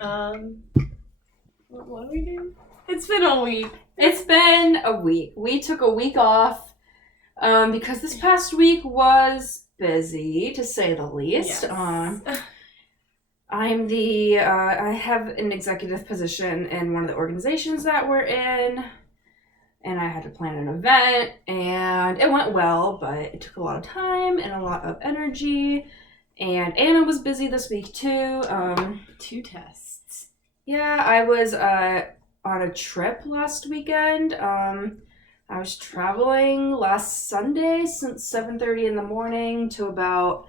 What do we do? It's been a week. It's been a week. We took a week off because this past week was busy, to say the least. Yes. I have an executive position in one of the organizations that we're in, and I had to plan an event, and it went well, but it took a lot of time and a lot of energy, and Anna was busy this week too. 2 tests. Yeah, I was on a trip last weekend. I was traveling last Sunday since 7:30 in the morning to about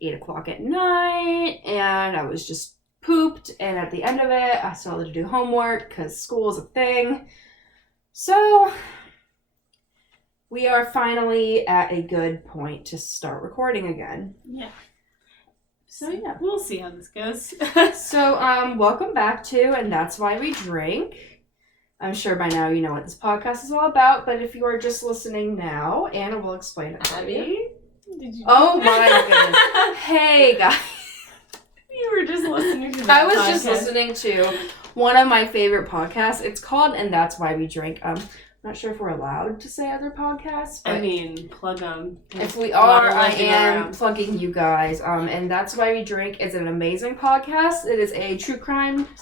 8 o'clock at night, and I was just pooped, and at the end of it, I still had to do homework because school is a thing. So, we are finally at a good point to start recording again. Yeah. So, yeah, we'll see how this goes. So, welcome back to And That's Why We Drink. I'm sure by now you know what this podcast is all about, but if you are just listening now, Anna will explain it to you. Did you? Oh my goodness. Hey, guys. You were just listening to that I was podcast. just listening to one of my favorite podcasts. It's called And That's Why We Drink. I'm not sure if we're allowed to say other podcasts. But I mean, plug them. if we are, I am plugging you guys. And That's Why We Drink is an amazing podcast. It is a true crime /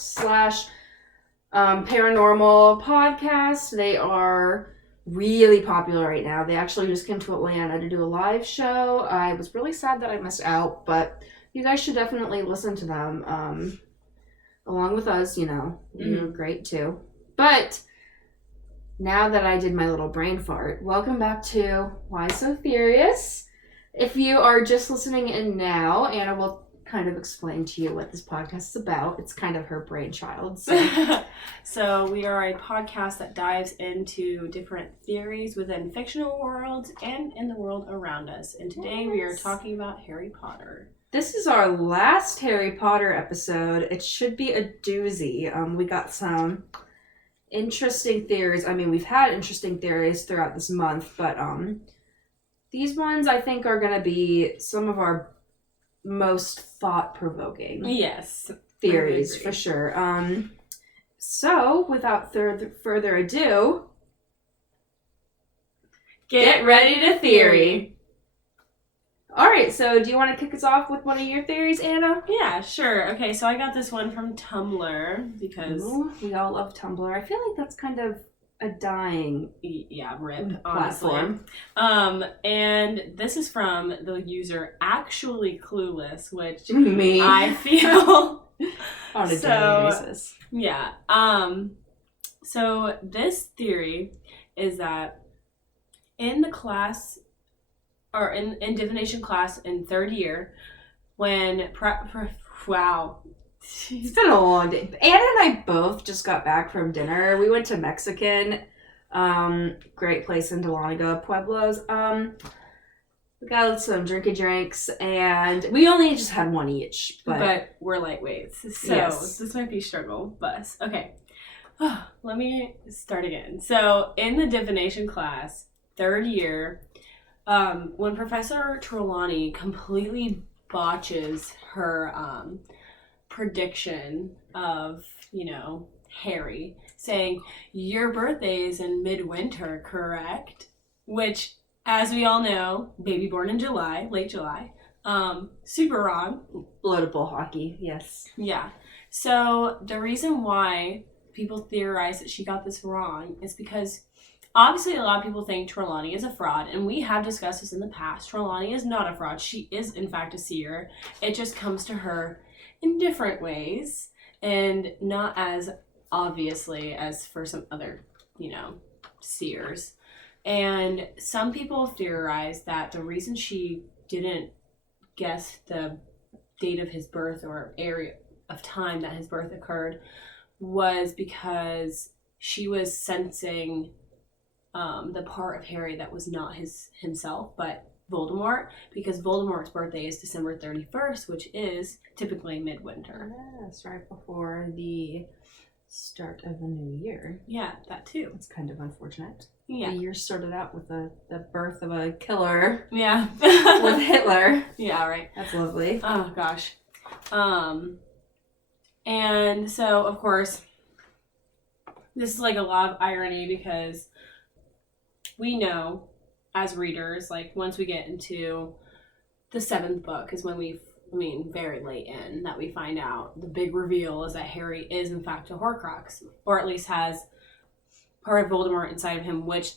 paranormal podcast. They are really popular right now. They actually just came to Atlanta to do a live show. I was really sad that I missed out, but you guys should definitely listen to them. Along with us, you're great too. But now that I did my little brain fart, welcome back to Why So Theory-ous. If you are just listening in now, Anna will kind of explain to you what this podcast is about. It's kind of her brainchild. So we are a podcast that dives into different theories within fictional worlds and in the world around us. And today we are talking about Harry Potter. This is our last Harry Potter episode. It should be a doozy. We got some interesting theories. I mean, we've had interesting theories throughout this month, but these ones I think are going to be some of our most thought-provoking theories for sure. So without further ado, get ready to theory. All right, so do you want to kick us off with one of your theories, Anna? Yeah, sure. Okay, so I got this one from Tumblr because we all love Tumblr. I feel like that's kind of a dying rip platform. Honestly. And this is from the user Actually Clueless, which me I feel on a daily basis. Yeah. So this theory is that in the class, or in divination class in 3rd year, when wow. It's been a long day. Anna and I both just got back from dinner. We went to Mexican, great place in Dahlonega, Pueblos. We got some drinks, and we only just had one each. But we're lightweights, so yes. This might be struggle bus. Okay, let me start again. So in the divination class, 3rd year, when Professor Trelawney completely botches her prediction of, Harry, saying, your birthday is in midwinter, correct? Which, as we all know, baby born in July, late July, super wrong. Load of bull hockey, yes. Yeah. So the reason why people theorize that she got this wrong is because obviously a lot of people think Trelawney is a fraud, and we have discussed this in the past. Trelawney is not a fraud. She is, in fact, a seer. It just comes to her in different ways and not as obviously as for some other, seers. And some people theorize that the reason she didn't guess the date of his birth or area of time that his birth occurred was because she was sensing the part of Harry that was not himself, but Voldemort, because Voldemort's birthday is December 31st, which is typically midwinter. Yes, right before the start of a new year. Yeah, that too. It's kind of unfortunate. Yeah. The year started out with the birth of a killer. Yeah. With Hitler. Yeah, right. That's lovely. Oh, gosh. And so, of course, this is like a lot of irony because we know as readers, like once we get into the 7th book is when very late in, that we find out the big reveal is that Harry is in fact a Horcrux, or at least has part of Voldemort inside of him, which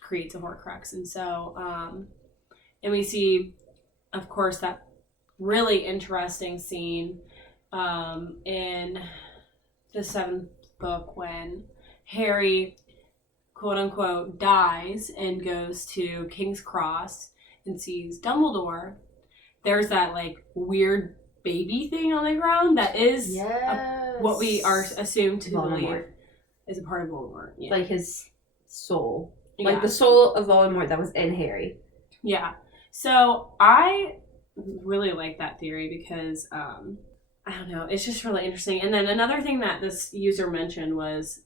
creates a Horcrux. And so, and we see, of course, that really interesting scene in the 7th book when Harry, quote unquote, dies and goes to King's Cross and sees Dumbledore. There's that like weird baby thing on the ground that is what we are assumed to believe is a part of Voldemort. Yeah. Like his soul. Like the soul of Voldemort that was in Harry. Yeah. So I really like that theory because, I don't know, it's just really interesting. And then another thing that this user mentioned was,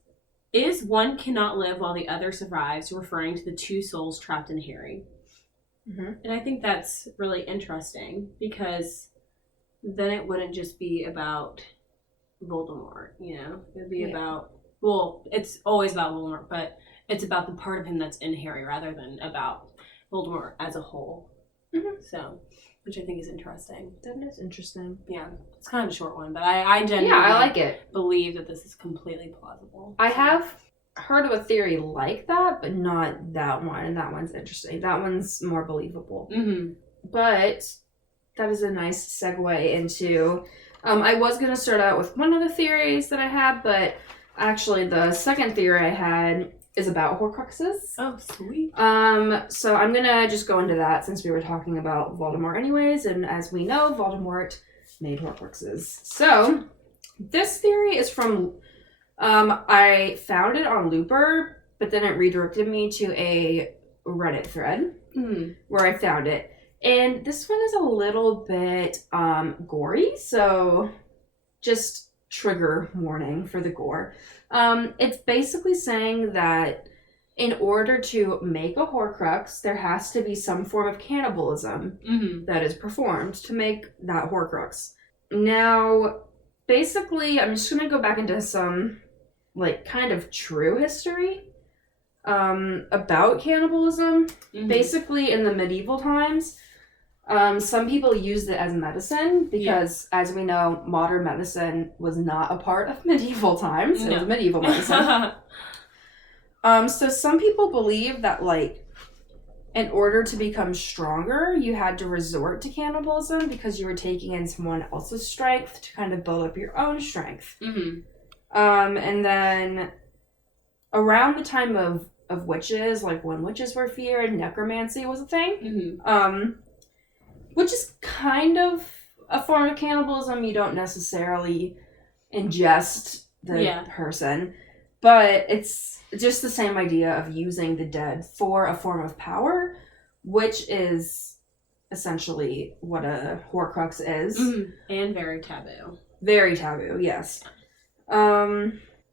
is one cannot live while the other survives, referring to the 2 souls trapped in Harry. Mm-hmm. And I think that's really interesting because then it wouldn't just be about Voldemort, you know? It would be about, well, it's always about Voldemort, but it's about the part of him that's in Harry rather than about Voldemort as a whole. Mm-hmm. So, which I think is interesting. That is interesting. Yeah. It's kind of a short one, but I genuinely I like it. Believe that this is completely plausible. I have heard of a theory like that, but not that one, and that one's interesting. That one's more believable. Mm-hmm. But that is a nice segue into... I was going to start out with one of the theories that I had, but actually the second theory I had is about Horcruxes. Oh, sweet. So I'm going to just go into that since we were talking about Voldemort anyways, and as we know, Voldemort made Horcruxes. So, this theory is from... I found it on Looper, but then it redirected me to a Reddit thread where I found it. And this one is a little bit gory, so just trigger warning for the gore. It's basically saying that in order to make a Horcrux, there has to be some form of cannibalism that is performed to make that Horcrux. Now, basically, I'm just going to go back into some, like, kind of true history about cannibalism. Mm-hmm. Basically, in the medieval times, some people used it as medicine because, as we know, modern medicine was not a part of medieval times. No. It was medieval medicine. So some people believe that, like, in order to become stronger, you had to resort to cannibalism because you were taking in someone else's strength to kind of build up your own strength. Mm-hmm. And then around the time of witches, like when witches were feared, necromancy was a thing. Mm-hmm. Which is kind of a form of cannibalism. You don't necessarily ingest the person, but it's just the same idea of using the dead for a form of power, which is essentially what a Horcrux is. Mm-hmm. And very taboo. Very taboo, yes.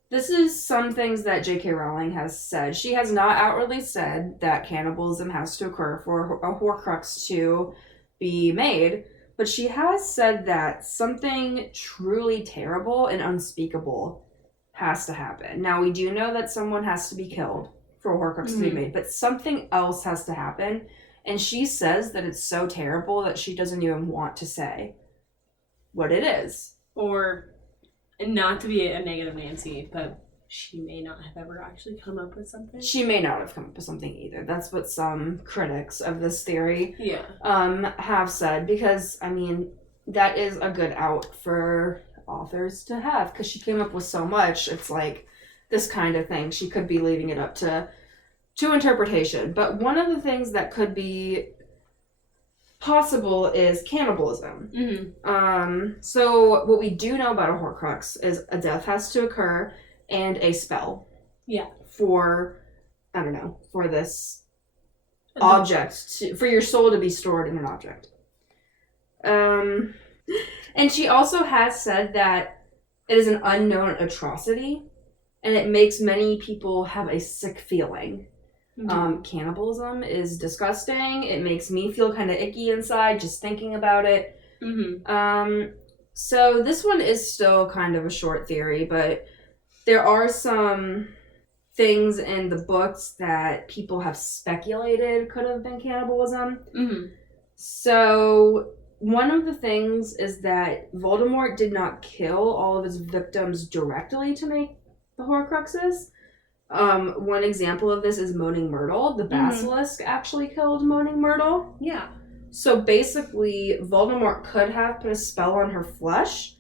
This is some things that J.K. Rowling has said. She has not outwardly said that cannibalism has to occur for a Horcrux to be made, but she has said that something truly terrible and unspeakable has to happen. Now, we do know that someone has to be killed for a Horcrux to be made, but something else has to happen, and she says that it's so terrible that she doesn't even want to say what it is. Or, not to be a negative Nancy, but she may not have ever actually come up with something. She may not have come up with something either. That's what some critics of this theory have said, because, I mean, that is a good out for authors to have, because she came up with so much. It's like this kind of thing. She could be leaving it up to interpretation. But one of the things that could be possible is cannibalism. Mm-hmm. So what we do know about a Horcrux is a death has to occur and a spell. Yeah. For, I don't know, for this object, for your soul to be stored in an object. And she also has said that it is an unknown atrocity, and it makes many people have a sick feeling. Mm-hmm. Cannibalism is disgusting. It makes me feel kind of icky inside just thinking about it. Mm-hmm. So this one is still kind of a short theory, but there are some things in the books that people have speculated could have been cannibalism. Mm-hmm. So one of the things is that Voldemort did not kill all of his victims directly to make the Horcruxes. One example of this is Moaning Myrtle. The basilisk actually killed Moaning Myrtle. Yeah. So basically, Voldemort could have put a spell on her flesh,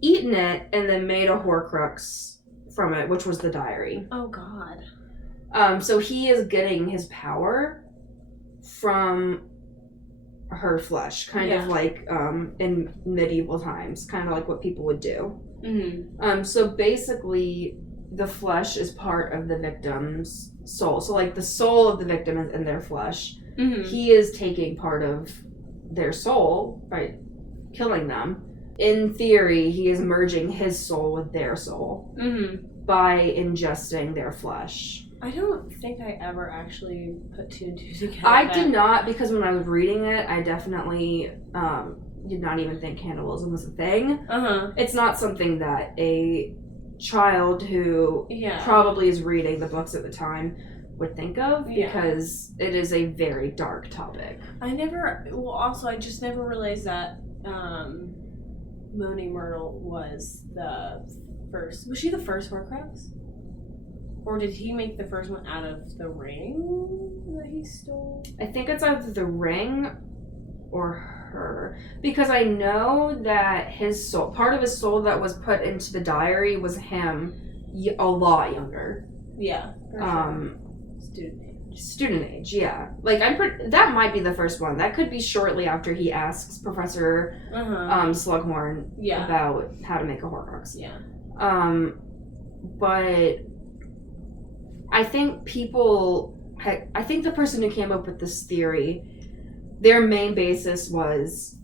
eaten it, and then made a Horcrux from it, which was the diary. Oh, God. So he is getting his power from her flesh, kind of like in medieval times, kind of like what people would do. Mm-hmm. So basically, the flesh is part of the victim's soul. So like the soul of the victim is in their flesh. Mm-hmm. He is taking part of their soul by killing them. In theory, he is merging his soul with their soul by ingesting their flesh. I don't think I ever actually put two and two together. I did not, because when I was reading it, I definitely did not even think cannibalism was a thing. It's not something that a child who probably is reading the books at the time would think of, because it is a very dark topic. I just never realized that Moaning Myrtle was the first. Was she the first Horcrux? Or did he make the first one out of the ring that he stole? I think it's either the ring or her. Because I know that his soul, part of his soul that was put into the diary was him a lot younger. Yeah. Sure. Student age, yeah. Like, that might be the first one. That could be shortly after he asks Professor Slughorn about how to make a Horcrux. Yeah. But I think the person who came up with this theory, their main basis was,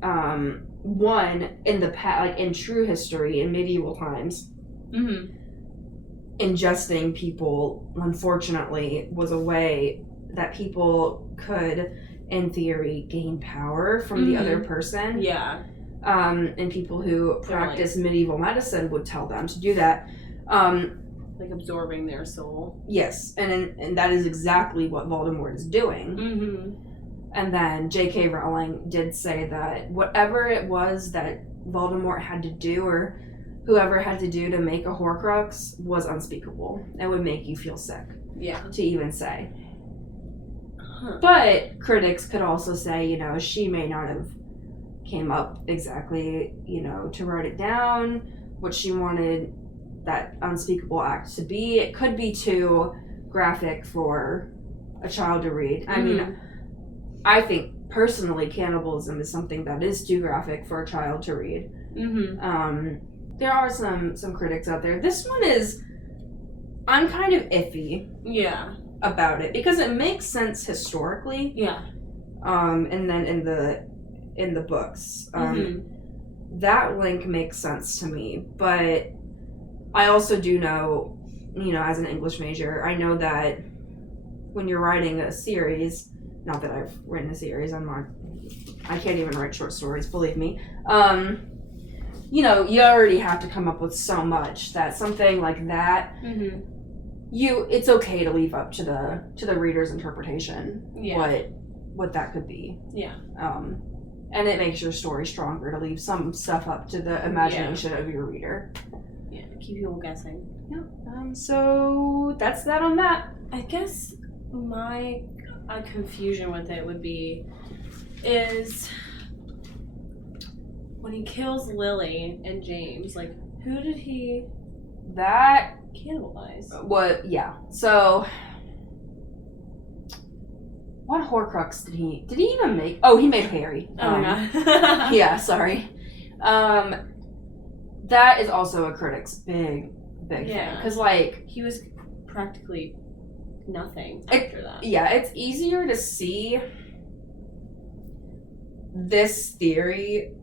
one, in the like in true history, in medieval times, ingesting people, unfortunately, was a way that people could, in theory, gain power from the other person. Yeah. And people who practice medieval medicine would tell them to do that. Like absorbing their soul. Yes, and that is exactly what Voldemort is doing. And then J.K. Rowling did say that whatever it was that Voldemort had to do, or whoever had to do to make a Horcrux, was unspeakable. It would make you feel sick. Yeah. To even say. But critics could also say, she may not have came up exactly, to write it down, what she wanted that unspeakable act to be. It could be too graphic for a child to read. I mean, I think personally cannibalism is something that is too graphic for a child to read. There are some critics out there. This one I'm kind of iffy about it, because it makes sense historically. Yeah. And then in the books, that link makes sense to me, but I also do know, as an English major, I know that when you're writing a series, not that I've written a series, I can't even write short stories, believe me. You already have to come up with so much that something like that, it's okay to leave up to the reader's interpretation what that could be. Yeah. And it makes your story stronger to leave some stuff up to the imagination of your reader. Yeah, keep people guessing. Yeah. So that's that on that. I guess my confusion with it would be is when he kills Lily and James, like, who did he cannibalize? So what Horcrux did he even make? Oh, he made Harry. Oh my god. Yeah, sorry. That is also a critic's big thing, because he was practically nothing after that. Yeah, it's easier to see this theory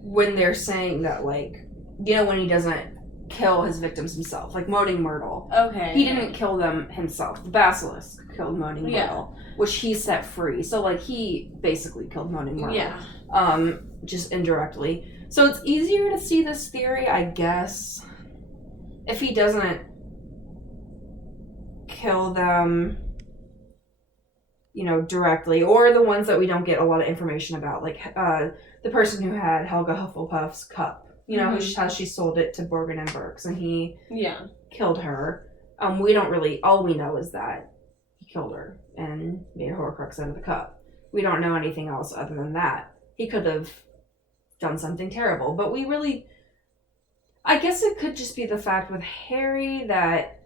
when they're saying that, when he doesn't kill his victims himself, like Moaning Myrtle. Okay. He didn't kill them himself. The basilisk killed Moaning Myrtle, which he set free. So, like, he basically killed Moaning Myrtle. Yeah. Just indirectly. So it's easier to see this theory, I guess, if he doesn't kill them, directly, or the ones that we don't get a lot of information about, like the person who had Helga Hufflepuff's cup, how she sold it to Borgin and Burkes, and he killed her. We don't really, all we know is that he killed her and made a Horcrux out of the cup. We don't know anything else other than that. He could have done something terrible, but we really, I guess it could just be the fact with Harry that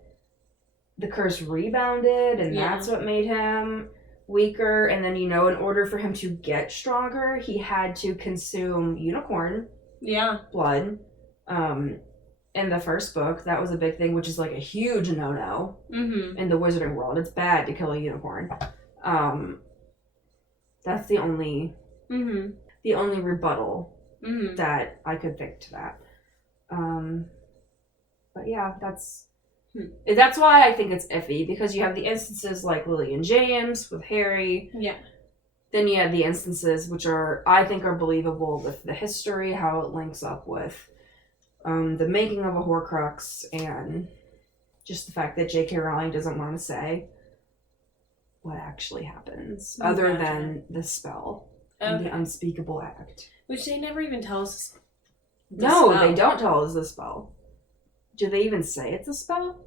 the curse rebounded, and that's what made him weaker. And then, in order for him to get stronger, he had to consume unicorn blood. In the first book, that was a big thing, which is like a huge no-no in the wizarding world. It's bad to kill a unicorn. That's the only rebuttal that I could think to that. But yeah, that's why I think it's iffy, because you have the instances like Lily and James with Harry. Yeah. Then you have the instances which I think are believable with the history, how it links up with the making of a Horcrux, and just the fact that J.K. Rowling doesn't want to say what actually happens other than the spell and the unspeakable act. Which they never even tell us. No, they don't tell us the spell. Do they even say it's a spell?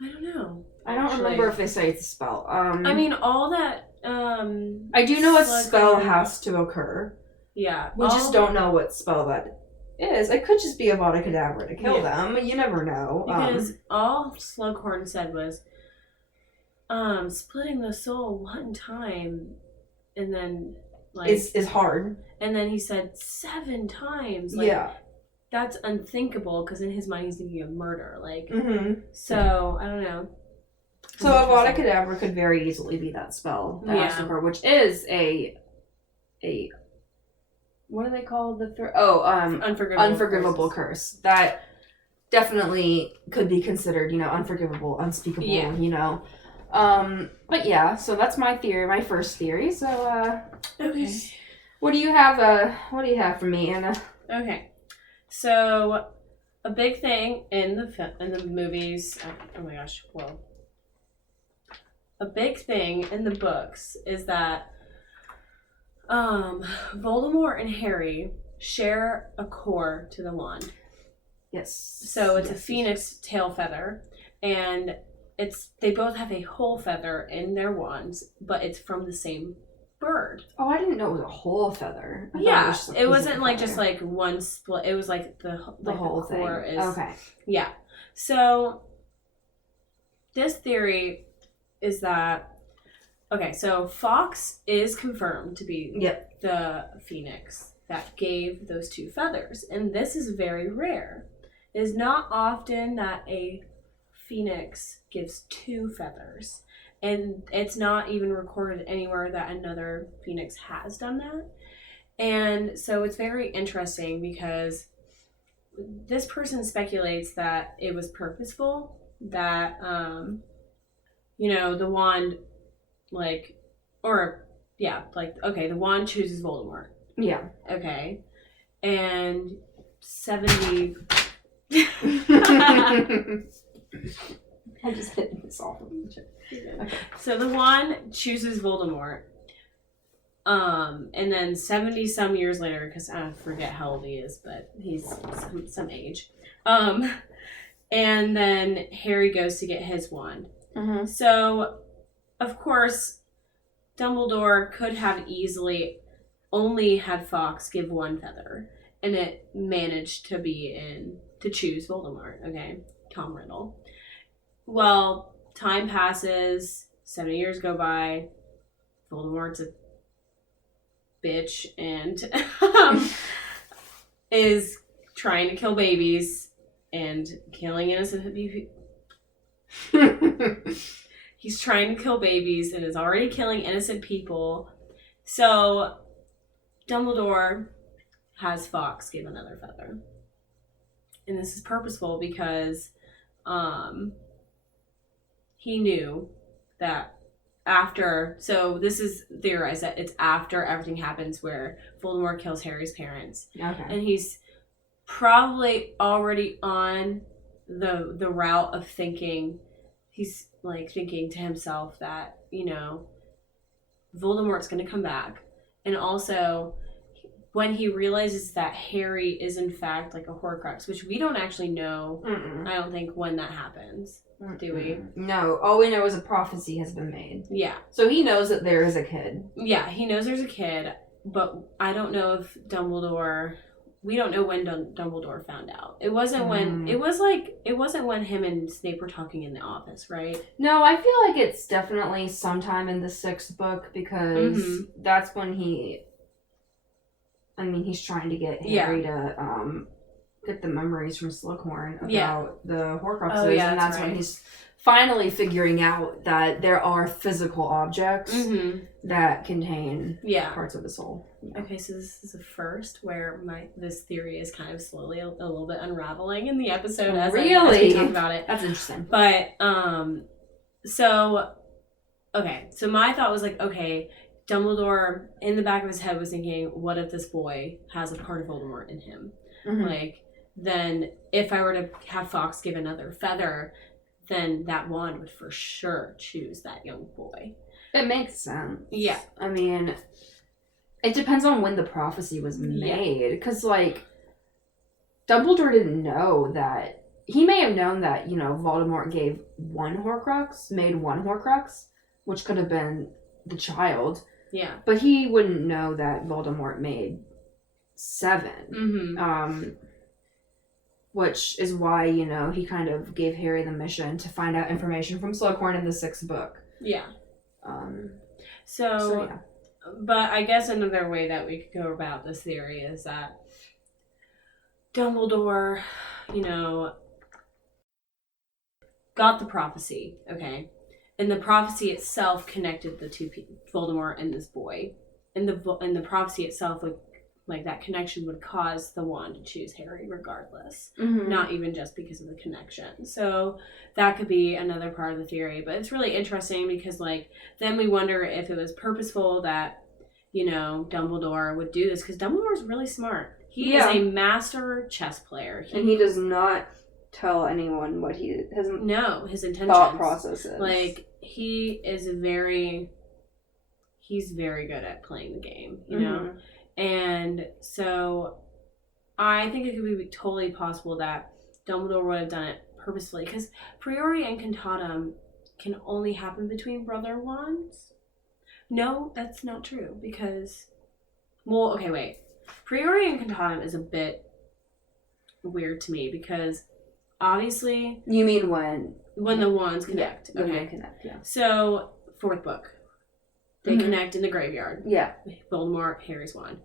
I don't know. I don't remember if they say it's a spell. I mean, all that. I do know a spell has to occur. Yeah. We just don't know what spell that is. It could just be Avada Kedavra to kill them. You never know. Because all Slughorn said was, splitting the soul one time, and then is hard. And then he said 7 times. Like, that's unthinkable, because in his mind he's thinking of murder. Like, so I don't know. So Avada Kedavra could very easily be that spell that has to occur, which is a what do they call the unforgivable curse. That definitely could be considered, unforgivable, unspeakable, But yeah, so that's my theory, my first theory. So okay. What do you have for me, Anna? Okay. So a big thing in the movies, oh my gosh, whoa. A big thing in the books is that Voldemort and Harry share a core to the wand. Yes. So it's a phoenix tail feather, and they both have a whole feather in their wands, but it's from the same bird. Oh, I didn't know it was a whole feather. Yeah, it wasn't like just like one split. It was like the whole core thing. Is okay. Yeah. So this theory is that so Fawkes is confirmed to be the phoenix that gave those 2 feathers, and this is very rare. It is not often that a phoenix gives 2 feathers. And it's not even recorded anywhere that another phoenix has done that. And so it's very interesting, because this person speculates that it was purposeful, that, the wand, the wand chooses Voldemort. Yeah. Okay. And 70... I just hit this off of each other. Okay. So the wand chooses Voldemort. And then 70 some years later, because I forget how old he is, but he's some age. And then Harry goes to get his wand. Mm-hmm. So, of course, Dumbledore could have easily only had Fawkes give 1 feather, and it managed to choose Voldemort. Okay, Tom Riddle. Well, time passes, 70 years go by, Voldemort's a bitch and is trying to kill babies and killing innocent people. He's trying to kill babies and is already killing innocent people. So Dumbledore has Fawkes give another feather. and this is purposeful because he knew that after, so this is theorized that it's after everything happens where Voldemort kills Harry's parents. Okay. And he's probably already on the route of thinking, he's like thinking to himself that, you know, Voldemort's going to come back. And also, when he realizes that Harry is in fact like a Horcrux, which we don't actually know, I don't think, when that happens. Do we? No. All we know is a prophecy has been made. Yeah. So he knows that there is a kid. Yeah, he knows there's a kid, but I don't know if Dumbledore... We don't know when Dumbledore found out. It wasn't when... It wasn't when him and Snape were talking in the office, right? No, I feel like it's definitely sometime in the 6th book because that's when he... I mean, he's trying to get Harry to get the memories from Slughorn about the Horcruxes, and that's when he's finally figuring out that there are physical objects that contain parts of the soul. Yeah. Okay, so this is the first where this theory is kind of slowly a little bit unraveling in the episode as we talk about it. That's interesting. But so my thought was like, okay, Dumbledore in the back of his head was thinking, what if this boy has a part of Voldemort in him? Like, then if I were to have Fawkes give another feather, then that wand would for sure choose that young boy. It makes sense. Yeah. I mean, it depends on when the prophecy was made. Because, like, Dumbledore didn't know that... He may have known that, you know, Voldemort made one Horcrux, which could have been the child. Yeah. But he wouldn't know that Voldemort made 7. Which is why, you know, he kind of gave Harry the mission to find out information from Slughorn in the 6th book. Yeah. So yeah. But I guess another way that we could go about this theory is that Dumbledore, you know, got the prophecy, okay? And the prophecy itself connected the two people, Voldemort and this boy. And the prophecy itself would, like, that connection would cause the wand to choose Harry regardless. Not even just because of the connection. So that could be another part of the theory. But it's really interesting because, like, then we wonder if it was purposeful that, you know, Dumbledore would do this. Because Dumbledore's really smart. He is a master chess player. And he does not tell anyone what his intentions. Thought process is. Like, he's very good at playing the game, you know? And so I think it could be totally possible that Dumbledore would have done it purposefully, because Priori Incantatem can only happen between brother wands. No, that's not true, because... Well, okay, wait. Priori Incantatem is a bit weird to me, because obviously... You mean when? When the wands connect. Yeah, okay. when they connect, yeah. So, 4th book. They connect in the graveyard. Yeah. Voldemort, Harry's wand.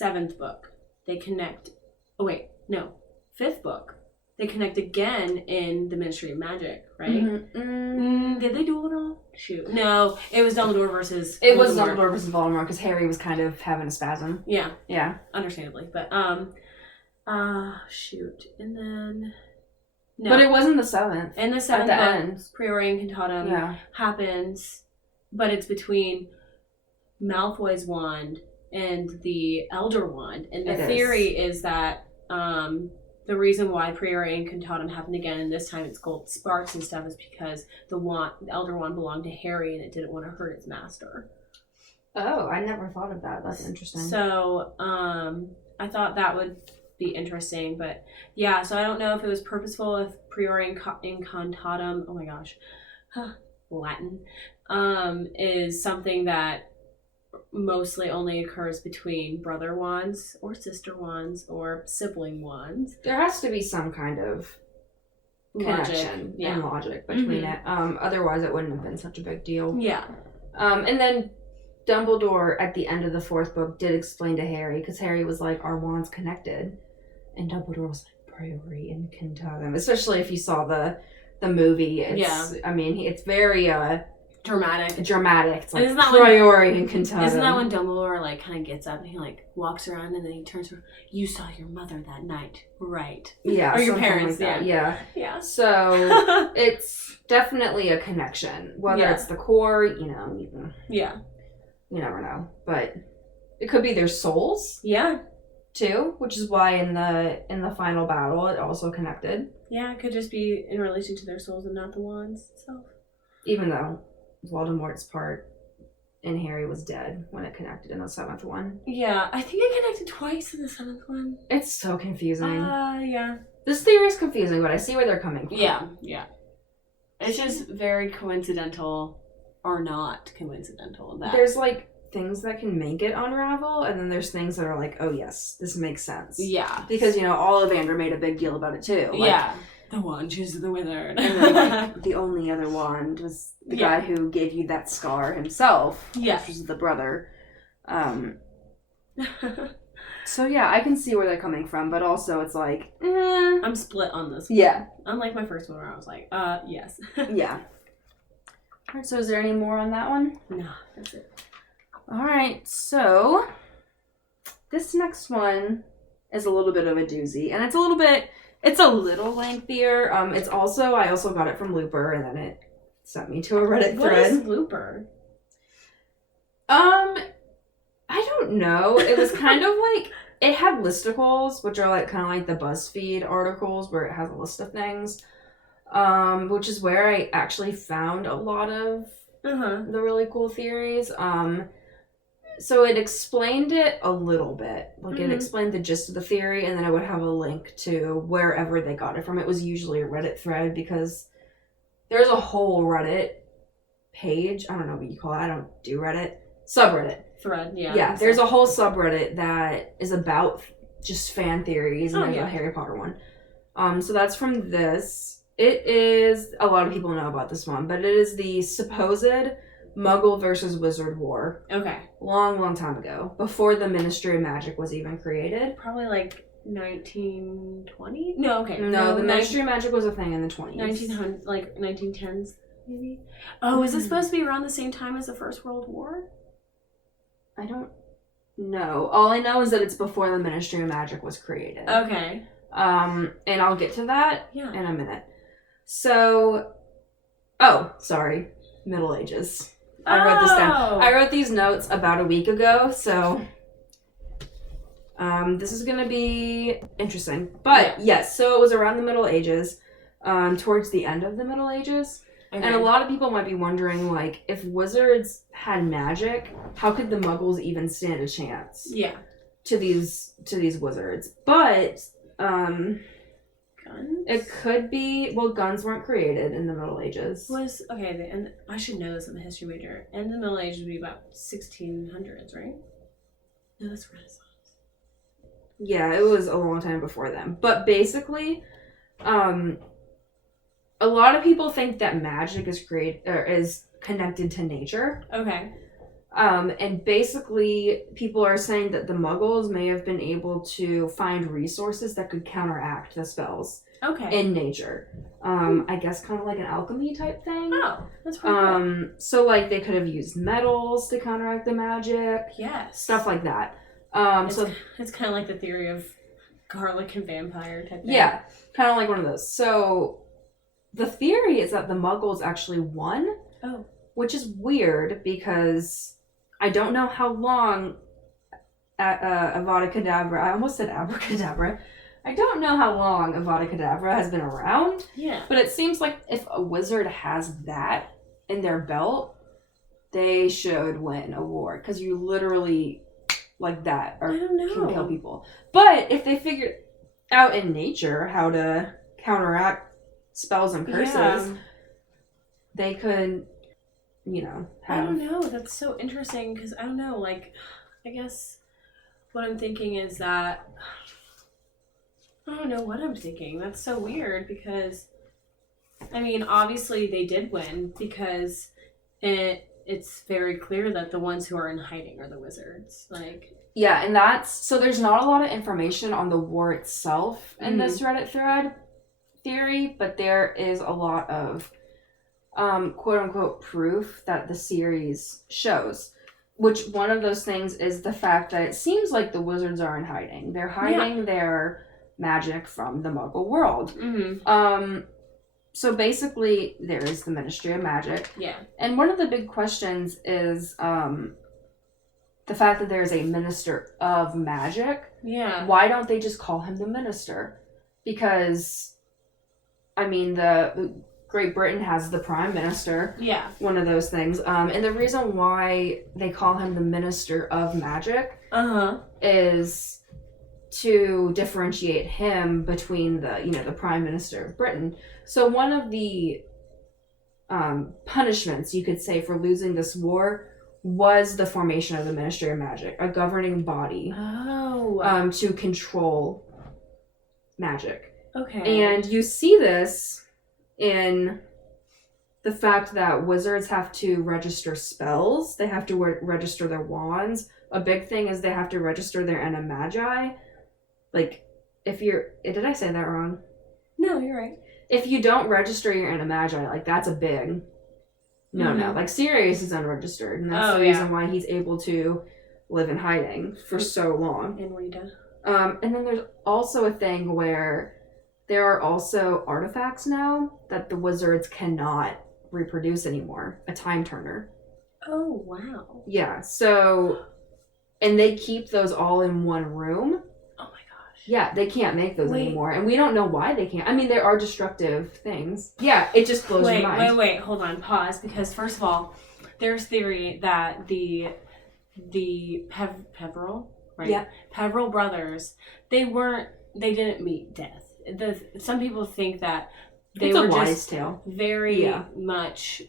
7th book. They connect... Oh, wait. No. 5th book. They connect again in the Ministry of Magic, right? Did they do it all? Shoot. No. It was Dumbledore versus It was Dumbledore versus Voldemort, because Harry was kind of having a spasm. Yeah. Yeah. Understandably. But, shoot. And then... No. But it wasn't the 7th. In the 7th book, Priori Incantatem happens... But it's between Malfoy's wand and the Elder Wand. And the theory is that the reason why Priori Incantatem happened again, and this time it's gold sparks and stuff, is because the Elder Wand belonged to Harry and it didn't want to hurt its master. Oh, I never thought of that. That's interesting. So I thought that would be interesting. But yeah, so I don't know if it was purposeful, if Priori Incantatem, oh my gosh, Latin, is something that mostly only occurs between brother wands or sister wands or sibling wands. There has to be some kind of connection and logic between it. Otherwise it wouldn't have been such a big deal. Yeah. And then Dumbledore at the end of the 4th book did explain to Harry, because Harry was like, "Our wands connected?" And Dumbledore was like, "Priori Incantatem." Especially if you saw the movie. I mean, it's very dramatic. It's like Isn't that Priori and Cantata. Isn't that when Dumbledore like kind of gets up and he like walks around and then he turns around? You saw your mother that night, right? Yeah, or your parents. Like yeah. So it's definitely a connection. Whether it's the core, you never know. But it could be their souls. Yeah. Too, which is why in the final battle it also connected. Yeah, it could just be in relation to their souls and not the wands itself. Even though Voldemort's part in Harry was dead when it connected in the 7th one. Yeah, I think it connected twice in the 7th one. It's so confusing. Yeah. This theory is confusing, but I see where they're coming from. Yeah. It's just very coincidental or not coincidental. There's like things that can make it unravel, and then there's things that are like, oh yes, this makes sense. Yeah. Because, Ollivander made a big deal about it too. Like, yeah. The wand chooses the wizard. And then, like, the only other wand was the guy who gave you that scar himself. Yeah. Which was the brother. So yeah, I can see where they're coming from, but also it's like, I'm split on this one. Yeah. Unlike my first one where I was like, yes. Yeah. Alright, so is there any more on that one? No, that's it. Alright, so this next one is a little bit of a doozy, and it's a little lengthier. I also got it from Looper, and then it sent me to a Reddit thread. What is Looper? I don't know. It was kind of like, it had listicles, which are like kind of like the BuzzFeed articles where it has a list of things, which is where I actually found a lot of the really cool theories. So it explained it a little bit. Like, it explained the gist of the theory, and then I would have a link to wherever they got it from. It was usually a Reddit thread, because there's a whole Reddit page. I don't know what you call it. I don't do Reddit. Subreddit. Thread, yeah. Yeah, there's a whole subreddit that is about just fan theories, and there's a Harry Potter one. So that's from this. It is, a lot of people know about this one, but it is the supposed Muggle versus Wizard War. Okay. Long time ago, before the Ministry of Magic was even created. Probably like 1920? No, okay. No, the Ministry of Magic was a thing in the 20s. 1900, like 1910s, maybe? Oh, is it supposed to be around the same time as the First World War? I don't know. All I know is that it's before the Ministry of Magic was created. Okay. And I'll get to that in a minute. So, sorry. Middle Ages. I wrote this down. I wrote these notes about a week ago, so this is going to be interesting. But, yes, so it was around the Middle Ages, towards the end of the Middle Ages. Okay. And a lot of people might be wondering, like, if wizards had magic, how could the Muggles even stand a chance? Yeah. To these wizards. But, guns? It could be, well, guns weren't created in the Middle Ages. And I should know this, I'm a history major. And the Middle Ages would be about 1600s, right? No, that's Renaissance. Yeah, it was a long time before them. But basically, a lot of people think that magic is connected to nature. Okay. And basically, people are saying that the Muggles may have been able to find resources that could counteract the spells. Okay. In nature. I guess kind of like an alchemy type thing. Oh, that's pretty cool. So, like, they could have used metals to counteract the magic. Yes. Stuff like that. It's kind of like the theory of garlic and vampire type thing. Yeah, kind of like one of those. So, the theory is that the Muggles actually won. Oh. Which is weird, because I don't know how long Avada Kedavra, I almost said abracadabra. I don't know how long Avada Kedavra has been around. Yeah. But it seems like if a wizard has that in their belt, they should win a war. Because you literally, like that, can kill people. But if they figured out in nature how to counteract spells and curses, they could, I don't know. That's so interesting, because I don't know, like, I guess what I'm thinking is that, I don't know what I'm thinking. That's so weird, because, I mean, obviously they did win, because it's very clear that the ones who are in hiding are the wizards. Like, yeah, and so there's not a lot of information on the war itself in this Reddit thread theory, but there is a lot of quote unquote proof that the series shows. Which one of those things is the fact that it seems like the wizards are in hiding. They're hiding their magic from the Muggle world. Mm-hmm. So basically, there is the Ministry of Magic. Yeah. And one of the big questions is the fact that there's a Minister of Magic. Yeah. Why don't they just call him the Minister? Because, I mean, the Great Britain has the Prime Minister. Yeah. One of those things. And the reason why they call him the Minister of Magic is to differentiate him between the Prime Minister of Britain. So one of the punishments, you could say, for losing this war was the formation of the Ministry of Magic, a governing body to control magic. Okay. And you see this in the fact that wizards have to register spells. They have to register their wands. A big thing is they have to register their animagi. Like, did I say that wrong? No, you're right. If you don't register your animagi, like, that's a big no. Like, Sirius is unregistered, and that's the reason why he's able to live in hiding for so long. And Rita. And then there's also a thing where there are also artifacts now that the wizards cannot reproduce anymore. A time turner. Oh, wow. Yeah, so... And they keep those all in one room. Oh my gosh. Yeah, they can't make those anymore. And we don't know why they can't. I mean, there are destructive things. Yeah, it just blows your mind. Wait, hold on, pause. Because first of all, there's theory that the Peveril, right? Yeah. Peveril brothers, they didn't meet death. Some people think that they were just very much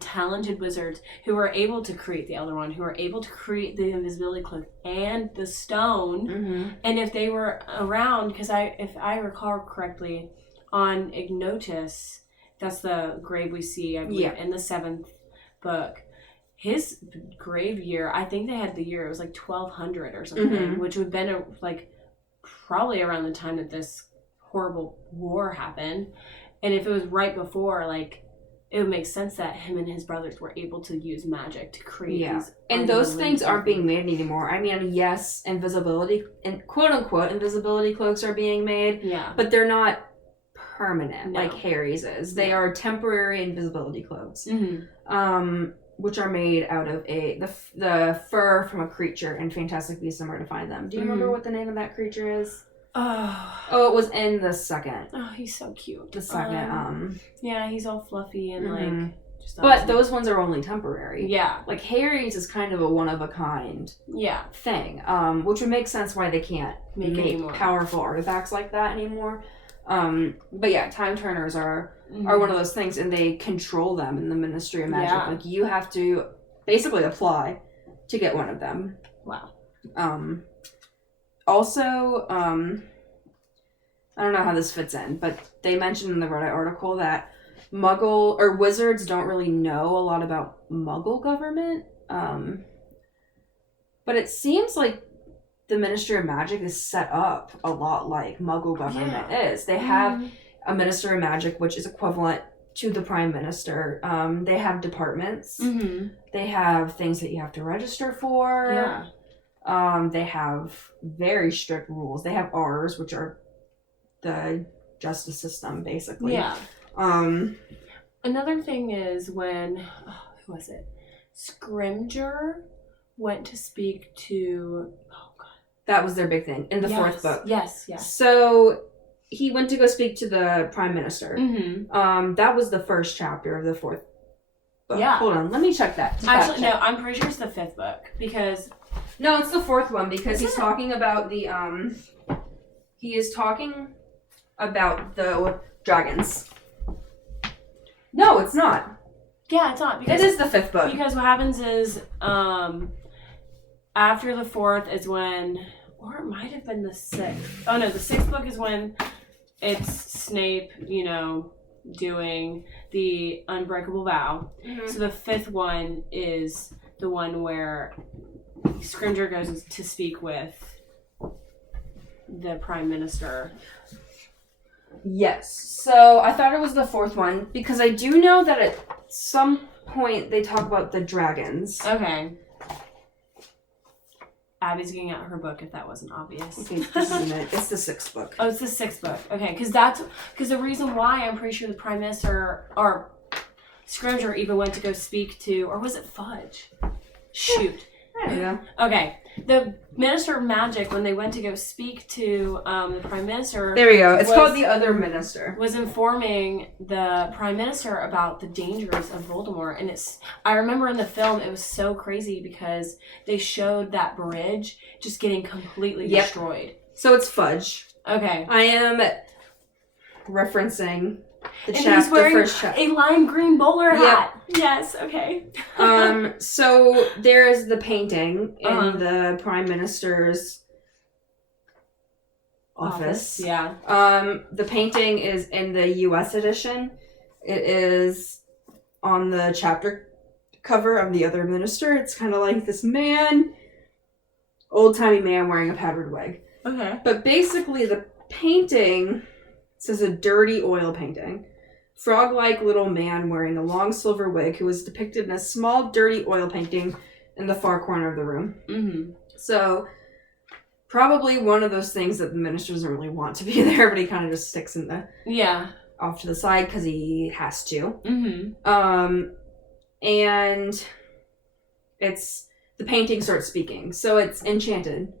talented wizards who were able to create the Elder Wand, who were able to create the invisibility cloak and the stone. Mm-hmm. And if they were around, because if I recall correctly, on Ignotus, that's the grave we see, I believe, in the 7th book. His grave year, I think they had the year, it was like 1200 or something, which would have been probably around the time that this horrible war happened. And if it was right before, like, it would make sense that him and his brothers were able to use magic to create these. And those things aren't being made anymore. I mean, yes, invisibility and quote unquote invisibility cloaks are being made. Yeah. But they're not permanent like Harry's is. They are temporary invisibility cloaks. Mm-hmm. Which are made out of the fur from a creature in Fantastic Beasts and Where to Find Them. Do you remember what the name of that creature is? Oh, it was in the second. Oh, he's so cute. The second, yeah, he's all fluffy and like. Just but awesome. Those ones are only temporary. Yeah. Like Harry's is kind of a one of a kind. Yeah. Thing. Which would make sense why they can't make powerful artifacts like that anymore. But yeah, time turners are one of those things, and they control them in the Ministry of Magic. Yeah. Like you have to basically apply to get one of them. Wow. Also, I don't know how this fits in, but they mentioned in the Reddit article that Muggle or wizards don't really know a lot about Muggle government. But it seems like the Ministry of Magic is set up a lot like Muggle government is. They have a Minister of Magic, which is equivalent to the Prime Minister. They have departments. Mm-hmm. They have things that you have to register for. Yeah. They have very strict rules. They have R's, which are the justice system, basically. Yeah. Another thing is when, who was it? Scrimgeour went to speak to, that was their big thing in the 4th book. Yes. So he went to go speak to the Prime Minister. Mm-hmm. That was the first chapter of the 4th book. Yeah. Hold on, let me check that. Actually, no, I'm pretty sure it's the 5th book because... No, it's the 4th one because he's talking about the, he is talking about the dragons. No, it's not. Yeah, it's not. Because it is the 5th book. Because what happens is, after the 4th is when, or it might have been the 6th. Oh no, the 6th book is when it's Snape, doing the Unbreakable Vow. Mm-hmm. So the 5th one is the one where Scrimgeour goes to speak with the Prime Minister. Yes. So I thought it was the fourth one because I do know that at some point they talk about the dragons. Okay. Abby's getting out her book if that wasn't obvious. Okay, this isn't it. It's the sixth book. Oh, it's the sixth book. Okay, because the reason why I'm pretty sure the Prime Minister or Scrimgeour even went to go speak to, or was it Fudge? Shoot. I don't know. Okay, the Minister of Magic, when they went to go speak to the Prime Minister... There we go. It's called the Other Minister. ...was informing the Prime Minister about the dangers of Voldemort. And I remember in the film, it was so crazy because they showed that bridge just getting completely destroyed. So it's Fudge. Okay. I am referencing the he's wearing first chapter. A lime green bowler hat. Yes, okay. So there is the painting in the Prime Minister's office. Yeah. The painting is in the US edition. It is on the chapter cover of The Other Minister. It's kind of like this man, old-timey man wearing a powdered wig. Okay. But basically the painting... This is a dirty oil painting. Frog-like little man wearing a long silver wig who is depicted in a small, dirty oil painting in the far corner of the room. Mm-hmm. So, probably one of those things that the minister doesn't really want to be there, but he kind of just sticks in the... Yeah. Off to the side because he has to. Mm-hmm. And it's... The painting starts speaking. So it's enchanted.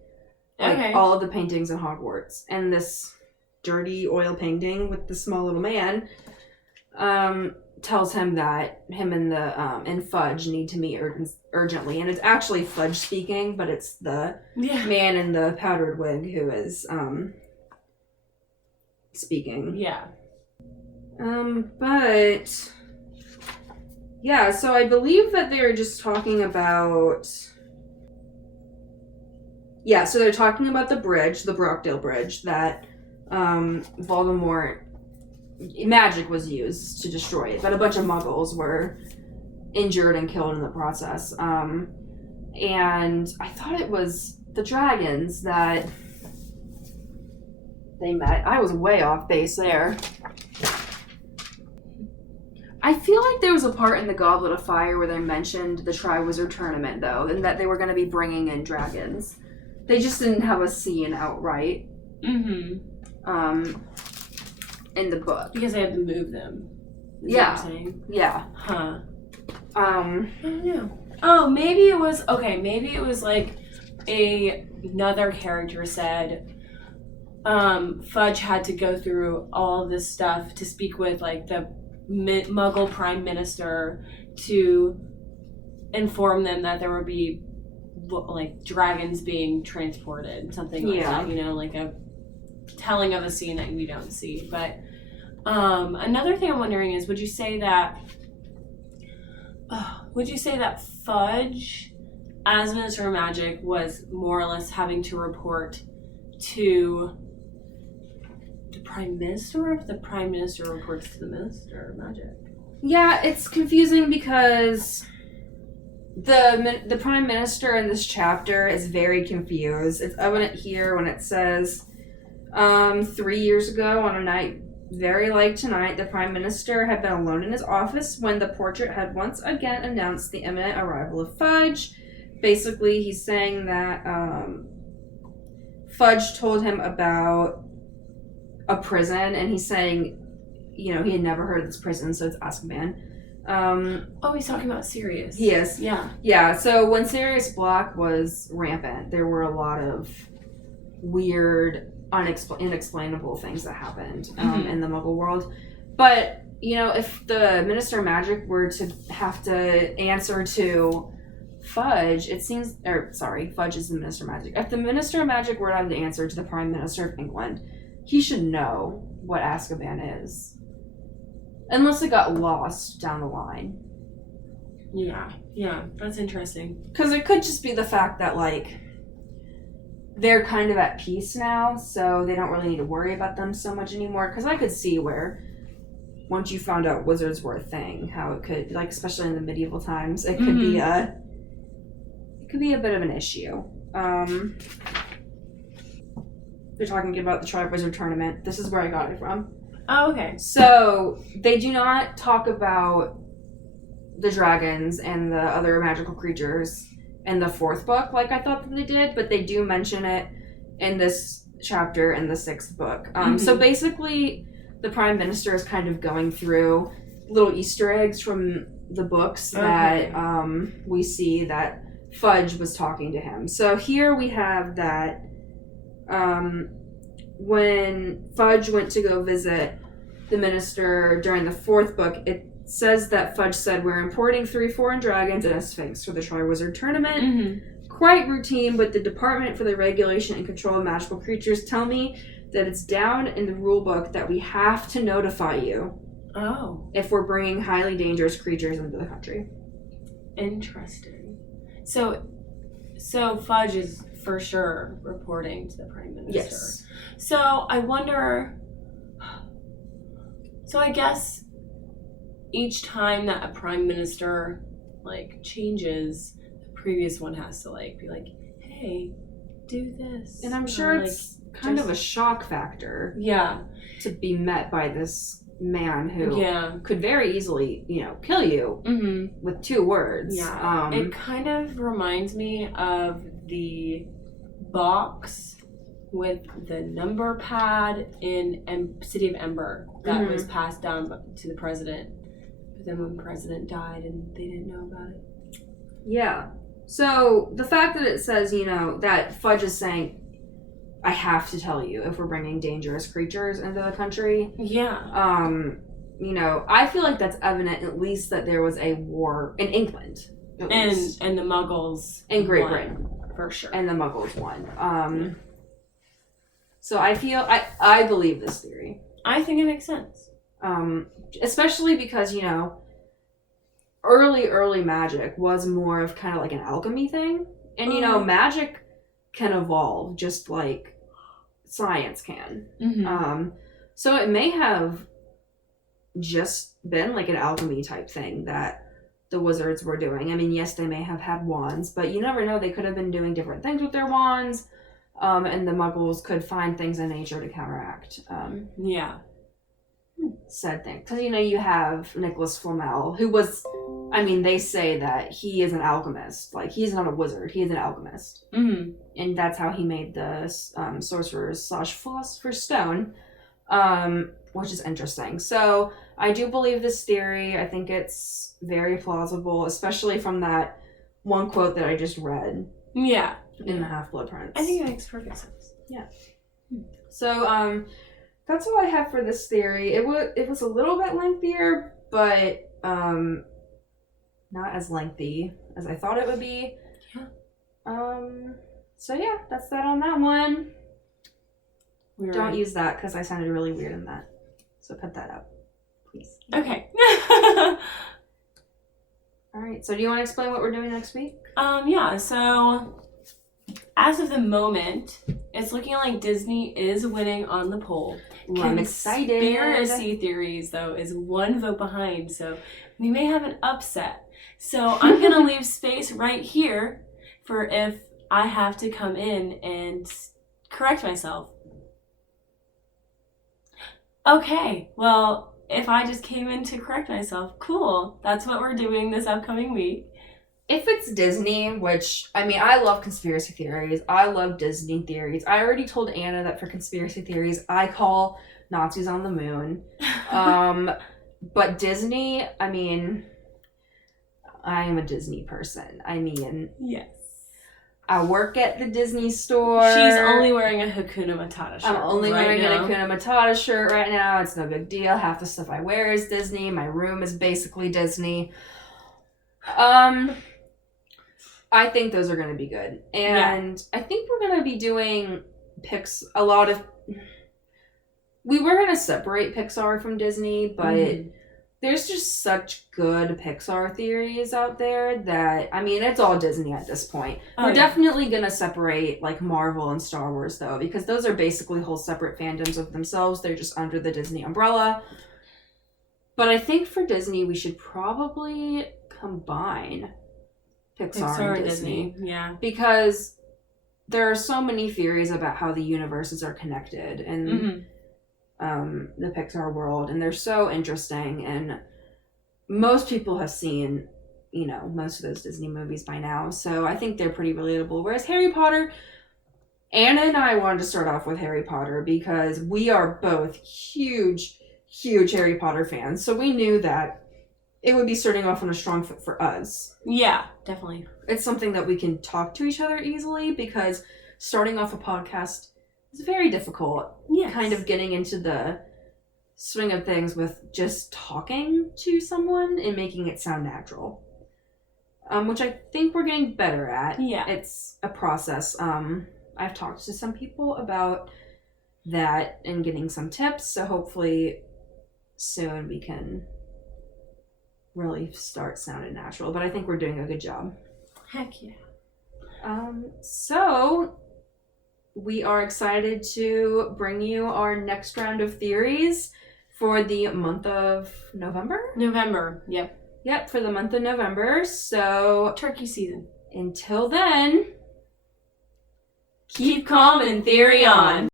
Like all of the paintings in Hogwarts. And this... dirty oil painting with the small little man tells him that him and and Fudge need to meet urgently, and it's actually Fudge speaking, but it's the man in the powdered wig who is speaking. Yeah. But yeah, so I believe that they're just talking about so they're talking about the bridge, the Brockdale Bridge that Voldemort magic was used to destroy it, but a bunch of muggles were injured and killed in the process. And I thought it was the dragons that they met. I was way off base there. I feel like there was a part in the Goblet of Fire where they mentioned the Triwizard Tournament, though, and that they were going to be bringing in dragons. They just didn't have a scene outright. Mm-hmm. In the book. Because they had to move them. Yeah. What you're saying? Yeah. Huh. I don't know. Oh, maybe it was like another character said Fudge had to go through all of this stuff to speak with like the Muggle Prime Minister to inform them that there would be like dragons being transported, something like that, like a telling of a scene that we don't see. But another thing I'm wondering is, would you say that Fudge, as Minister of Magic, was more or less having to report to the Prime Minister, or if the Prime Minister reports to the Minister of Magic? Yeah, it's confusing because the Prime Minister in this chapter is very confused. It's evident here when it says 3 years ago on a night very like tonight, the Prime Minister had been alone in his office when the portrait had once again announced the imminent arrival of Fudge. Basically, he's saying that Fudge told him about a prison, and he's saying, he had never heard of this prison, so it's Azkaban. He's talking about Sirius. He is. Yeah. Yeah, so when Sirius Black was rampant, there were a lot of weird, inexplainable things that happened in the Muggle world. But, if the Minister of Magic were to have to answer to Fudge, Fudge is the Minister of Magic. If the Minister of Magic were to have to answer to the Prime Minister of England, he should know what Azkaban is. Unless it got lost down the line. Yeah, that's interesting. Because it could just be the fact that, they're kind of at peace now, so they don't really need to worry about them so much anymore. Because I could see where, once you found out wizards were a thing, how it could, especially in the medieval times, it could be a bit of an issue. They're talking about the Triwizard Tournament. This is where I got it from. Oh, okay. So they do not talk about the dragons and the other magical creatures in the 4th book like I thought that they did, but they do mention it in this chapter in the 6th book. So basically, the Prime Minister is kind of going through little Easter eggs from the books that we see that Fudge was talking to him. So here we have that when Fudge went to go visit the minister during the 4th book, it says that Fudge said, "We're importing 3 foreign dragons and a sphinx for the Triwizard Tournament. Quite routine, but the Department for the Regulation and Control of Magical Creatures tell me that it's down in the rule book that we have to notify you if we're bringing highly dangerous creatures into the country." Interesting. So Fudge is for sure reporting to the Prime Minister. Yes. So I wonder... So I guess each time that a Prime Minister, changes, the previous one has to, be like, hey, do this. And I'm sure it's kind of a shock factor. Yeah. To be met by this man who could very easily, kill you with 2 words. Yeah. It kind of reminds me of the box with the number pad in City of Ember that was passed down to the president. But then when the president died and they didn't know about it. Yeah. So the fact that it says, that Fudge is saying, I have to tell you if we're bringing dangerous creatures into the country. Yeah. I feel like that's evident at least that there was a war in England. And the Muggles. In Great Britain. For sure. And the Muggles won. So I believe this theory. I think it makes sense. Especially because, early magic was more of kind of like an alchemy thing. And, magic can evolve just like science can. So it may have just been like an alchemy type thing that the wizards were doing. I mean, yes, they may have had wands, but you never know. They could have been doing different things with their wands. And the Muggles could find things in nature to counteract said thing. Because, you have Nicholas Flamel, who was, they say that he is an alchemist. Like, he's not a wizard. He is an alchemist. And that's how he made the Sorcerer's / Philosopher's Stone, which is interesting. So, I do believe this theory. I think it's very plausible, especially from that one quote that I just read. Yeah. In the Half-Blood Prince. I think it makes perfect sense. Yeah. So, that's all I have for this theory. It was a little bit lengthier, but not as lengthy as I thought it would be. Yeah. So yeah, that's that on that one. Don't use that because I sounded really weird in that. So cut that out, please. Okay. All right. So do you want to explain what we're doing next week? Yeah. So as of the moment, it's looking like Disney is winning on the poll. Well, I'm excited. Conspiracy theories, though, is 1 vote behind, so we may have an upset. So I'm going to leave space right here for if I have to come in and correct myself. Okay, well, if I just came in to correct myself, cool. That's what we're doing this upcoming week. If it's Disney, which, I love conspiracy theories. I love Disney theories. I already told Anna that for conspiracy theories, I call Nazis on the moon. But Disney, I am a Disney person. Yes. I work at the Disney store. She's only wearing a Hakuna Matata shirt. I'm only wearing a Hakuna Matata shirt right now. It's no big deal. Half the stuff I wear is Disney. My room is basically Disney. I think those are going to be good. And I think we're going to be doing we were going to separate Pixar from Disney, but there's just such good Pixar theories out there that, it's all Disney at this point. We're definitely going to separate, Marvel and Star Wars, though, because those are basically whole separate fandoms of themselves. They're just under the Disney umbrella. But I think for Disney, we should probably combine Pixar and Disney. Yeah. Because there are so many theories about how the universes are connected. And the Pixar world, and they're so interesting, and most people have seen, you know, most of those Disney movies by now, so I think they're pretty relatable. Whereas Harry Potter, Anna and I wanted to start off with Harry Potter because we are both huge Harry Potter fans, so we knew that it would be starting off on a strong foot for us. Yeah, definitely. It's something that we can talk to each other easily, because starting off a podcast is very difficult. Yes. Kind of getting into the swing of things with just talking to someone and making it sound natural. Which I think we're getting better at. Yeah. It's a process. I've talked to some people about that and getting some tips, so hopefully soon we can really start sounding natural. But I think we're doing a good job. Heck yeah. So we are excited to bring you our next round of theories for the month of November? November, yep. Yep, for the month of November. So Turkey season. until then, Keep calm and theory on.